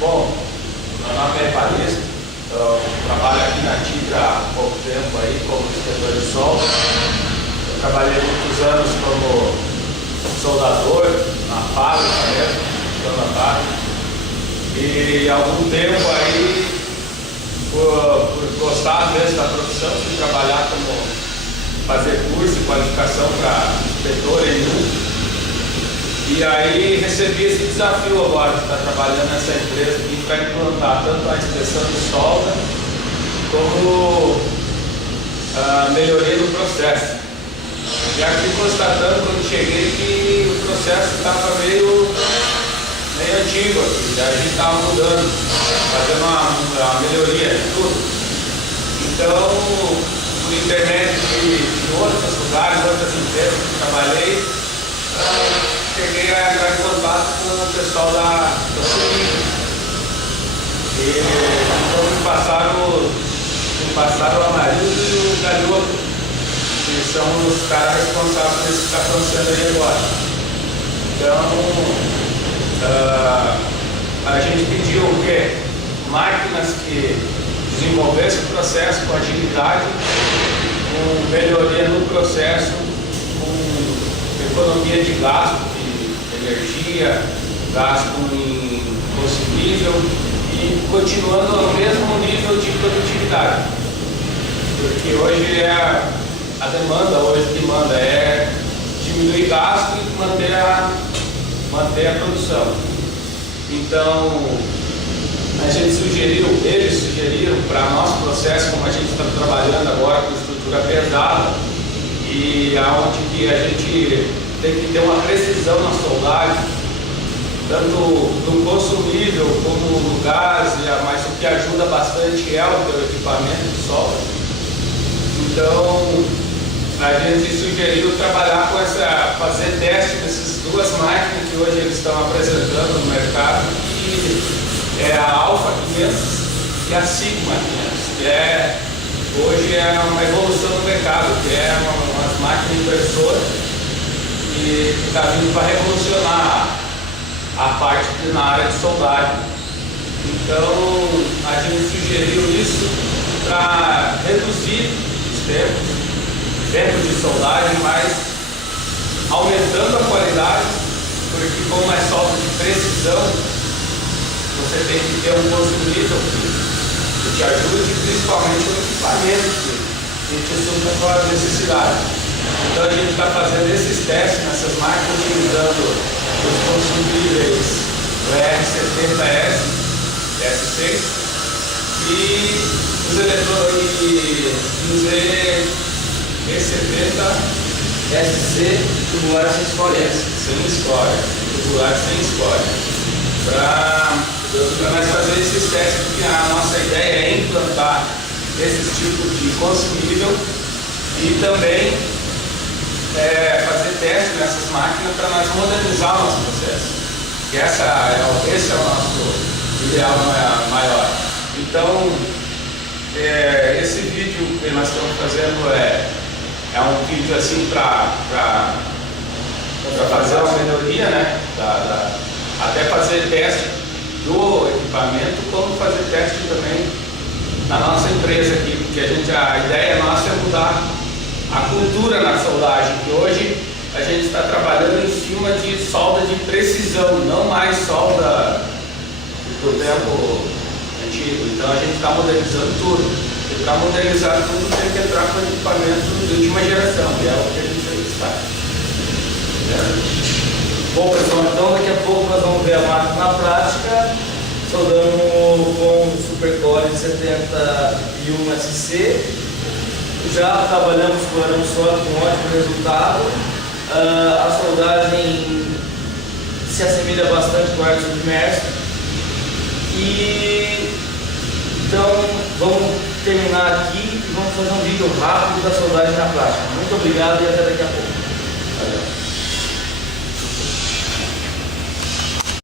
Bom, meu nome é Evaristo, eu trabalho aqui na Tigra há pouco tempo aí como inspetor de solda. Eu trabalhei muitos anos como soldador na fábrica mesmo, na fábrica. E há algum tempo aí, por gostar mesmo da profissão, fui trabalhar como fazer curso e qualificação para inspetor em E aí recebi esse desafio agora de estar trabalhando nessa empresa aqui para implantar tanto a inspeção de solda como a melhoria do processo. E aqui constatando quando cheguei que o processo estava meio antigo aqui, a gente estava mudando, fazendo uma melhoria de tudo. Então, por intermédio de outros lugares, outras empresas que trabalhei, cheguei a entrar em contato com o pessoal da CEMIG. E então me passaram o Amarildo e o Galhoto, que são os caras responsáveis por isso que está acontecendo aí agora. Então, a gente pediu o quê? Máquinas que desenvolvessem o processo com agilidade, com melhoria no processo, com economia de gasto, energia, gasto em consumível e continuando ao mesmo nível de produtividade. Porque hoje a demanda é diminuir gasto e manter a produção. Então, eles sugeriram para nosso processo, como a gente está trabalhando agora com estrutura pesada, e aonde que a gente tem que ter uma precisão na soldagem, tanto no consumível como no gás, mas o que ajuda bastante é o teu equipamento de solda. Então, a gente sugeriu trabalhar fazer teste dessas duas máquinas que hoje eles estão apresentando no mercado, que é a Alpha 500 e a Sigma 500, que hoje é uma evolução do mercado, que é umas máquinas impressoras que está vindo para revolucionar a parte na área de soldagem. Então, a gente sugeriu isso para reduzir os tempos de soldagem, mas aumentando a qualidade, porque como é solda de precisão, você tem que ter um consumível que te ajude, principalmente o equipamento que te supra a sua necessidade. Então a gente está fazendo esses testes nessas máquinas, utilizando os consumíveis do R70S, S6 e os eletrônicos E70 SC tubular sem escória. Tubular sem escória. Para nós fazer esses testes, porque a nossa ideia é implantar esses tipos de consumível e também fazer testes nessas máquinas para nós modernizar o nosso processo. Que esse é o nosso ideal maior. Então, esse vídeo que nós estamos fazendo é um vídeo assim para fazer uma melhoria, né? Até fazer teste do equipamento, como fazer teste também na nossa empresa aqui, porque a ideia nossa é mudar a cultura na soldagem, que hoje a gente está trabalhando em cima de solda de precisão, não mais solda do tempo antigo. Então a gente está modernizando tudo. E para modernizar tudo tem que entrar com equipamento de última geração, que é o que a gente está. Bom pessoal, então daqui a pouco nós vamos ver a máquina na prática, soldando com o Supercore 71 SC. Já trabalhamos com arame sólido com ótimo resultado. A soldagem se assemelha bastante com o ar submerso. E então vamos terminar aqui e vamos fazer um vídeo rápido da soldagem na prática. Muito obrigado e até daqui a pouco.